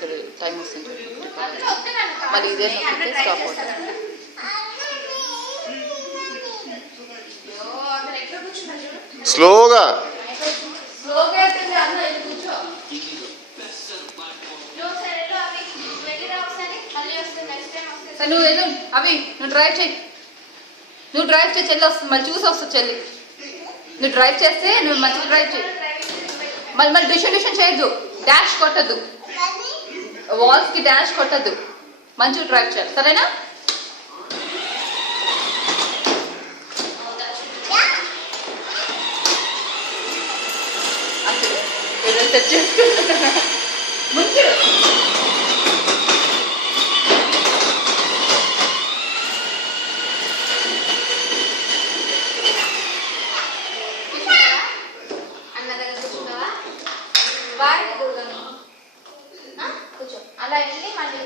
ఇక్కడ టైం వస్తుంది. మళ్ళీ ఇదే నొక్కితే స్టాప్ అవుతుంది. స్లోగా నువ్వు వెళ్ళు అవి, నువ్వు డ్రైవ్ చేయి, చెల్లి వస్తుంది, మళ్ళీ చూసి వస్తుంది చెల్లి. నువ్వు డ్రైవ్ చేస్తే నువ్వు మంచిగా డ్రైవ్ చేయి. మళ్ళీ డిషన్ చేయొద్దు, డాష్ కొట్టద్దు, వాల్స్కి డాష్ కొట్టద్దు, మంచిగా డ్రైవ్ చేయాలి, సరేనా? సెట్ చేసుకుంటా ముందు కూర్చో. అలా వెళ్ళి మళ్ళీ